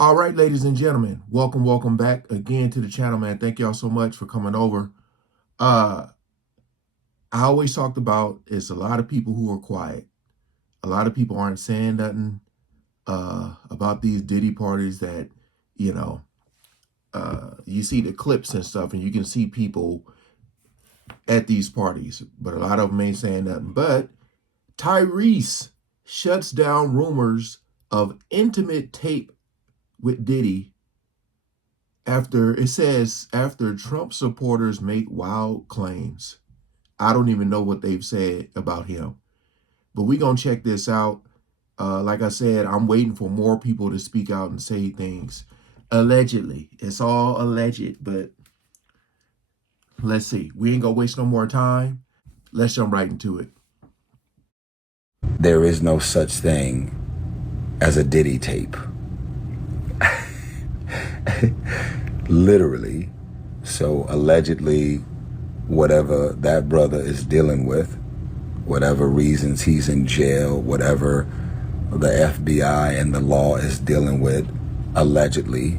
All right, ladies and gentlemen, welcome back again to the channel, man. Thank y'all so much for coming over. Uh, I always talked about it's a lot of people who are quiet. A lot of people aren't saying nothing about these Diddy parties that, you know, you see the clips and stuff and you can see people at these parties, but a lot of them ain't saying nothing. But Tyrese shuts down rumors of intimate tape with Diddy after Trump supporters make wild claims. I don't even know what they've said about him, but we're going to check this out. Like I said, I'm waiting for more people to speak out and say things. Allegedly. It's all alleged, but let's see. We ain't going to waste no more time. Let's jump right into it. There is no such thing as a Diddy tape. Literally. So allegedly, whatever that brother is dealing with, whatever reasons he's in jail, whatever the FBI and the law is dealing with, allegedly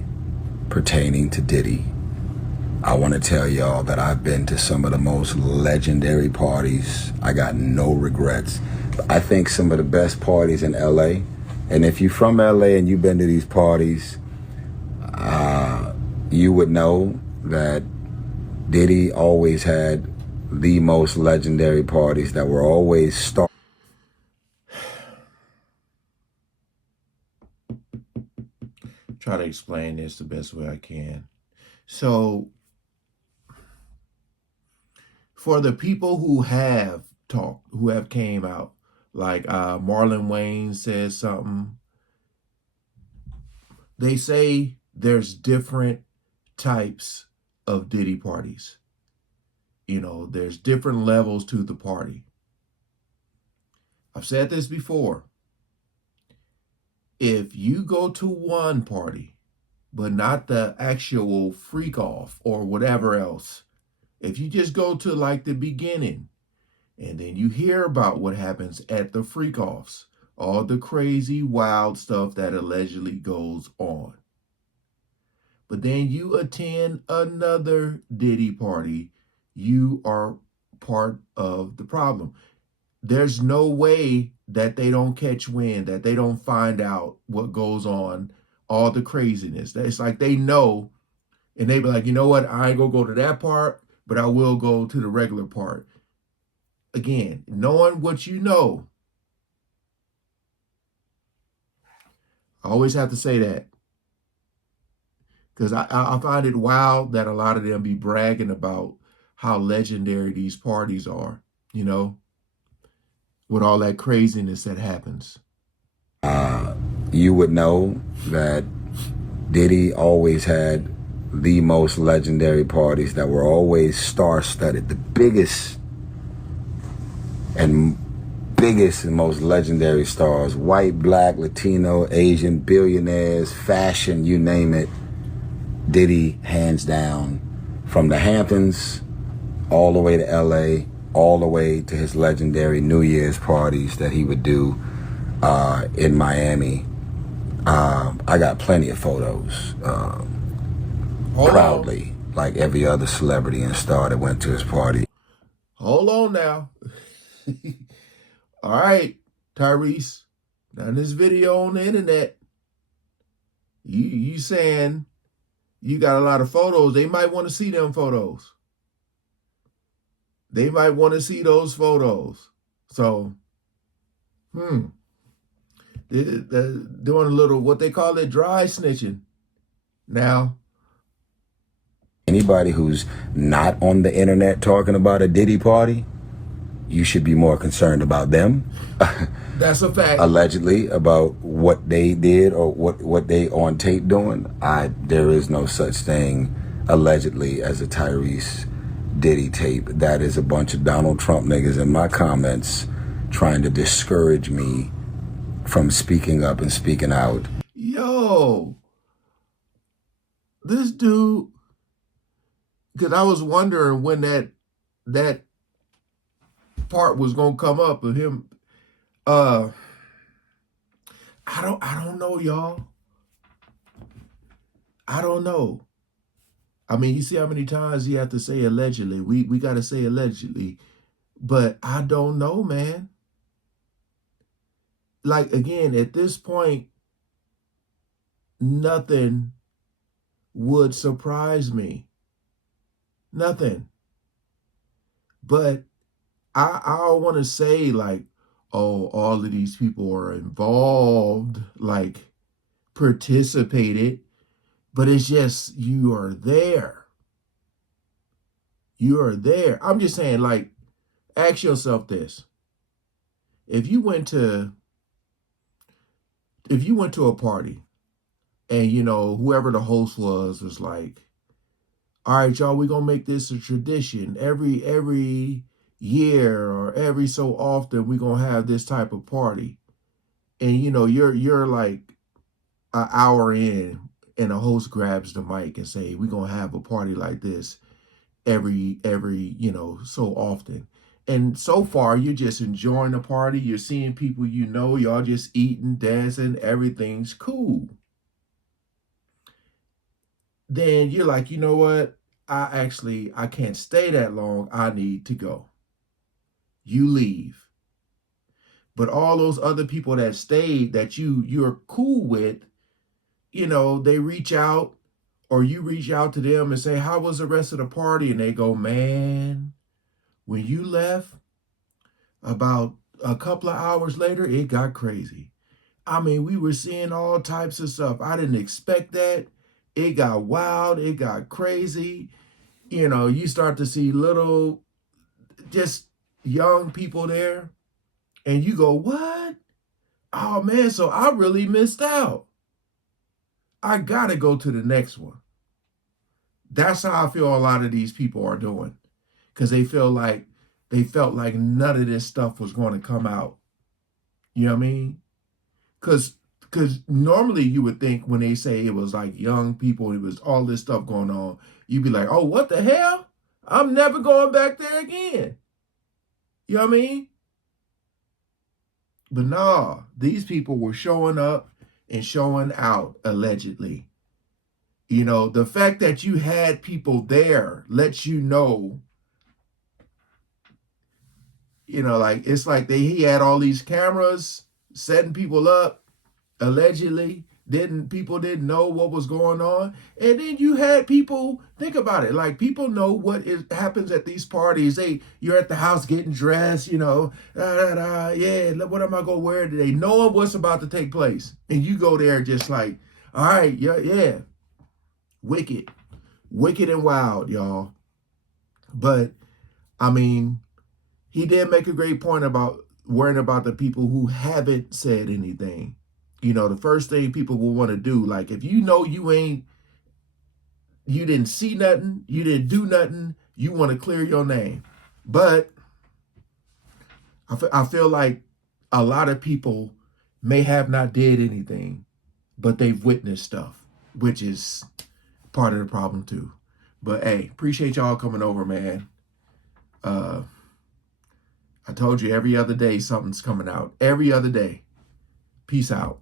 pertaining to Diddy, I want to tell y'all that I've been to some of the most legendary parties. I got no regrets. I think some of the best parties in LA, and if you're from LA and you've been to these parties, you would know that Diddy always had the most legendary parties that were always Try to explain this the best way I can. So, for the people who have talked, who have came out, like Marlon Wayne says something, they say there's different types of Diddy parties. You know, there's different levels to the party. I've said this before. If you go to one party, but not the actual freak off or whatever else, if you just go to like the beginning and then you hear about what happens at the freak offs, all the crazy, wild stuff that allegedly goes on. But then you attend another Diddy party, you are part of the problem. There's no way that they don't catch wind, that they don't find out what goes on, all the craziness. It's like they know, and they be like, you know what, I ain't gonna go to that part, but I will go to the regular part. Again, knowing what you know, I always have to say that. Because I find it wild that a lot of them be bragging about how legendary these parties are, you know, with all that craziness that happens. You would know that Diddy always had the most legendary parties that were always star-studded. The biggest and most legendary stars, white, black, Latino, Asian, billionaires, fashion, you name it. Diddy, hands down, from the Hamptons all the way to LA, all the way to his legendary New Year's parties that he would do in Miami. I got plenty of photos, proudly, like every other celebrity and star that went to his party. Hold on now. All right, Tyrese. Now in this video on the internet, you saying you got a lot of photos. They might want to see them photos. They might want to see those photos. So, doing a little, what they call it, dry snitching. Now, anybody who's not on the internet talking about a Diddy party, you should be more concerned about them. That's a fact. Allegedly about what they did or what they on tape doing. There is no such thing allegedly as a Tyrese Diddy tape. That is a bunch of Donald Trump niggas in my comments trying to discourage me from speaking up and speaking out. Yo, this dude, because I was wondering when that part was gonna come up of him. I don't know, y'all. I don't know. I mean, you see how many times you have to say allegedly. We got to say allegedly, but I don't know, man. Like again, at this point, nothing would surprise me. Nothing. But I don't want to say like, oh, all of these people are involved, like participated, but it's just you are there. You are there. I'm just saying, like, ask yourself this. If you went to a party and whoever the host was like, all right, y'all, we're gonna make this a tradition. Every year or every so often we're gonna have this type of party. And you're like an hour in and the host grabs the mic and say, we're gonna have a party like this every so often. And so far you're just enjoying the party, you're seeing people, y'all just eating, dancing, everything's cool. Then you're like, you know what, I can't stay that long, I need to go. You leave. But all those other people that stayed that you're cool with, they reach out, or you reach out to them and say, how was the rest of the party? And they go, man, when you left, about a couple of hours later, it got crazy. I mean, we were seeing all types of stuff. I didn't expect that. It got wild. It got crazy. You start to see little, just young people there. And you go, what? Oh, man, so I really missed out. I got to go to the next one. That's how I feel a lot of these people are doing. Because they felt like none of this stuff was going to come out. You know what I mean? Because normally you would think when they say it was like young people, it was all this stuff going on, you'd be like, oh, what the hell? I'm never going back there again. You know what I mean? But nah, these people were showing up and showing out, allegedly. The fact that you had people there lets you know, like it's like he had all these cameras setting people up, allegedly. People didn't know what was going on. And then you had people, think about it, like people know what happens at these parties. You're at the house getting dressed, yeah, what am I gonna wear today? Knowing what's about to take place. And you go there just like, all right, yeah. Wicked and wild, y'all. But I mean, he did make a great point about worrying about the people who haven't said anything. The first thing people will want to do, like if you didn't see nothing, you didn't do nothing, you want to clear your name. But I feel like a lot of people may have not did anything, but they've witnessed stuff, which is part of the problem too. But hey, appreciate y'all coming over, man. I told you every other day something's coming out. Every other day. Peace out.